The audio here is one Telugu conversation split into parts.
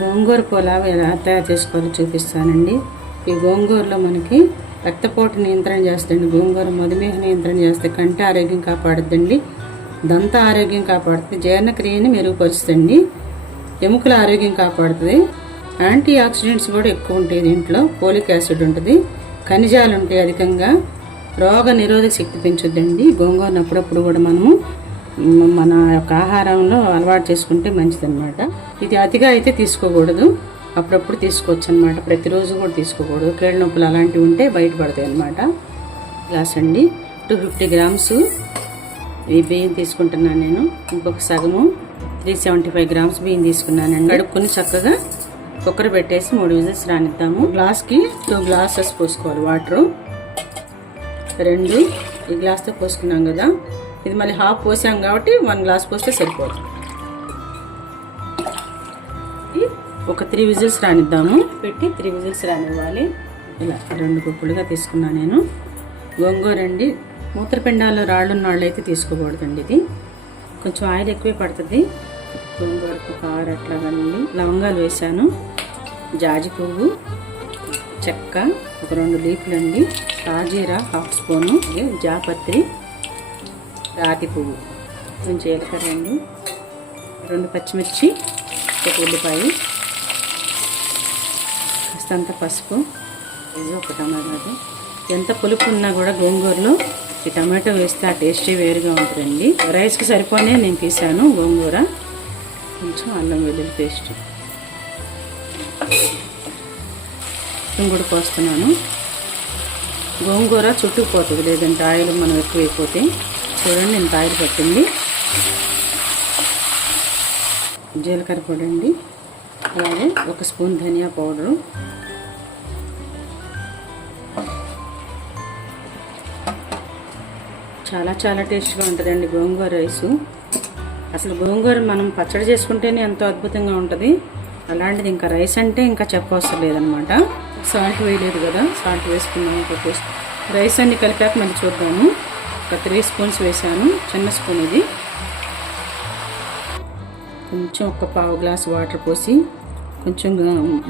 గోంగూర పులావ్ ఎలా తయారు చేసుకోవాలో చూపిస్తానండి. ఈ గోంగూరలో మనకి రక్తపోటు నియంత్రణ చేస్తుంది. గోంగూర మధుమేహ నియంత్రణ చేస్తే కంటి ఆరోగ్యం కాపాడుద్దండి, దంత ఆరోగ్యం కాపాడుతుంది, జీర్ణక్రియని మెరుగుపరుస్తుంది, ఎముకల ఆరోగ్యం కాపాడుతుంది, యాంటీ ఆక్సిడెంట్స్ కూడా ఎక్కువ ఉంటాయి దీంట్లో, ఫోలిక్ యాసిడ్ ఉంటుంది, ఖనిజాలు ఉంటాయి అధికంగా, రోగ నిరోధక శక్తి పెంచుద్దండి. గోంగూరను అప్పుడప్పుడు కూడా మనము మన యొక్క ఆహారంలో అలవాటు చేసుకుంటే మంచిదన్నమాట. ఇది అతిగా అయితే తీసుకోకూడదు, అప్పుడప్పుడు తీసుకోవచ్చు అనమాట. ప్రతిరోజు కూడా తీసుకోకూడదు. కీళ్ళ నొప్పులు అలాంటివి ఉంటే బయటపడతాయి అన్నమాట. గ్లాస్ అండి 250 గ్రామ్స్ ఈ బియ్యం తీసుకుంటున్నాను నేను. ఇంకొక సగము 375 గ్రామ్స్ బియ్యం తీసుకున్నానండి. కడుక్కుని చక్కగా కుక్కర్ పెట్టేసి 3 విజిల్స్ రానిద్దాము. గ్లాస్కి 2 గ్లాసెస్ పోసుకోవాలి వాటరు. 2 ఈ గ్లాస్తో పోసుకున్నాం కదా, ఇది మళ్ళీ హాఫ్ పోసాం కాబట్టి 1 గ్లాస్ పోస్తే సరిపోతుంది. ఒక 3 విజిల్స్ రానిద్దాము. పెట్టి 3 విజిల్స్ రానివ్వాలి. ఇలా 2 గుప్పులుగా తీసుకున్నాను నేను. గోంగూర అండి మూత్రపిండాల్లో రాళ్ళున్న వాళ్ళు అయితే తీసుకోకూడదండి. ఇది కొంచెం ఆయిల్ ఎక్కువే పడుతుంది. గోంగూరకు కారు అట్లాగానండి. లవంగాలు వేసాను, జాజి పువ్వు, చెక్క ఒక 2 లీఫ్లు అండి, సాజీరా 1/2 స్పూను, జాపత్రి, రాతి పువ్వు, కొంచెం జీలకర్ర అండి, 2 పచ్చిమిర్చి, 1 ఉల్లిపాయ, కాస్తంత పసుపు, ఇది ఒక టమాటో. ఎంత పులుపు ఉన్నా కూడా గోంగూరలో ఈ టమాటో వేస్తే ఆ టేస్టే వేరుగా ఉంటుందండి. రైస్కి సరిపోనే నేను తీసాను గోంగూర. కొంచెం అల్లం వెల్లుల్లి పేస్ట్ కూడా పోస్తున్నాను. గోంగూర చుట్టుకుపోతుంది లేదంటే ఆయిల్ మనం ఎక్కువైపోతే. చూడండి ఇంత ఆయిల్ పట్టింది. జీలకర్ర పొడి అండి, అలాగే 1 స్పూన్ ధనియా పౌడరు, చాలా చాలా టేస్ట్గా ఉంటుందండి గోంగూర రైసు. అసలు గోంగూర మనం పచ్చడి చేసుకుంటేనే ఎంతో అద్భుతంగా ఉంటుంది, అలాంటిది ఇంకా రైస్ అంటే ఇంకా చెప్పవసరం లేదనమాట. సాల్ట్ వేయలేదు కదా, సాల్ట్ వేసుకున్నాము. రైస్ అన్ని కలిపాక మళ్ళీ చూద్దాము. ఒక 3 స్పూన్స్ వేసాను, చిన్న స్పూన్ ఇది. కొంచెం ఒక 1/2 గ్లాస్ వాటర్ పోసి, కొంచెం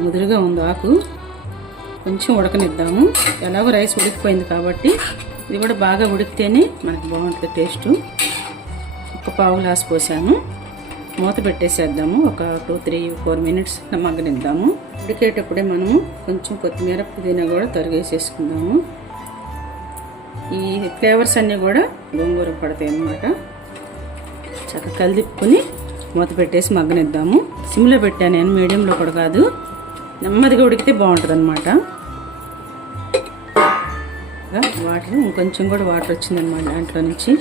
ముదురుగా ఉంది ఆకు, కొంచెం ఉడకనిద్దాము. ఎలాగో రైస్ ఉడికిపోయింది కాబట్టి ఇది కూడా బాగా ఉడికితేనే మనకు బాగుంటుంది టేస్టు. ఒక 1/2 గ్లాస్ పోసాను. మూత పెట్టేసేద్దాము. ఒక 2-3-4 మినిట్స్ మగ్గనిద్దాము. ఉడికేటప్పుడే మనము కొంచెం కొత్తిమీర, పుదీనా కూడా తరిగేసేసుకుందాము. ఈ ఫ్లేవర్స్ అన్నీ కూడా గోంగూర పడతాయి అన్నమాట. చక్కగా కలిదిప్పుకొని మూత పెట్టేసి మగ్గనిద్దాము. సిమ్లో పెట్టాను నేను, మీడియంలో కూడా కాదు. నెమ్మదిగా ఉడికితే బాగుంటుంది అన్నమాట. వాటర్ ఇంకొంచెం కూడా వాటర్ వచ్చిందన్నమాట దాంట్లో నుంచి.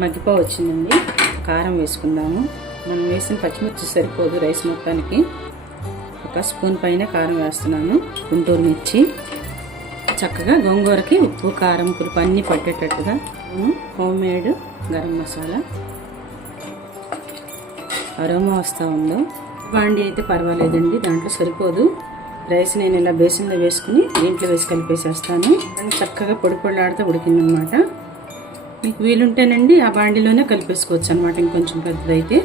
మగ్గిపో వచ్చిందండి. కారం వేసుకుందాము. మనం వేసిన పచ్చిమిర్చి సరిపోదు రైస్ మొత్తానికి. 1 స్పూన్ పైన కారం వేస్తున్నాను. గుంటూరు మిర్చి, చక్కగా గోంగూరకి ఉప్పు, కారం, పులుపు అన్నీ పట్టేటట్టుగా homemade garam masala. Aroma వస్తూ ఉందో. బాండి అయితే పర్వాలేదండి, దాంట్లో సరిపోదు. రైస్ నేను ఇలా బేసిన్లో వేసుకుని దీంట్లో వేసి కలిపేసేస్తాను. చక్కగా పొడి పొడిలాడితే ఉడికిందనమాట. మీకు వీలుంటేనండి ఆ బాండిలోనే కలిపేసుకోవచ్చు అనమాట. ఇంకొంచెం పెద్దదైతే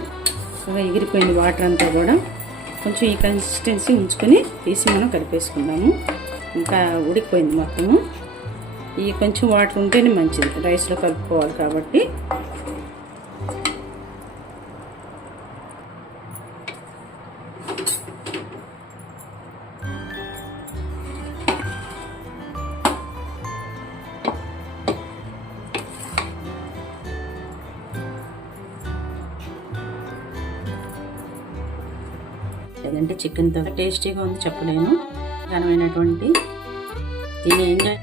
ఎగిరిపోయింది వాటర్ అంతా కూడా. కొంచెం ఈ కన్సిస్టెన్సీ ఉంచుకొని తీసి మనం కలిపేసుకుందాము. ఇంకా ఉడికిపోయింది మొత్తము. ఈ కొంచెం వాటర్ ఉంటేనే మంచిది, రైస్లో కలుపుకోవాలి కాబట్టి. లేదంటే చికెన్తో టేస్టీగా ఉంది చెప్పలేను. ఘనమైనటువంటి దీన్ని ఎంజాయ్.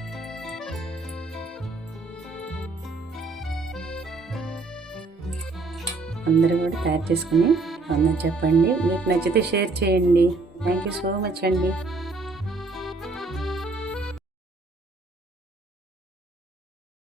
అందరూ కూడా తయారు చేసుకుని అందరూ చెప్పండి. మీకు నచ్చితే షేర్ చేయండి. థ్యాంక్ యూ సో మచ్ అండి.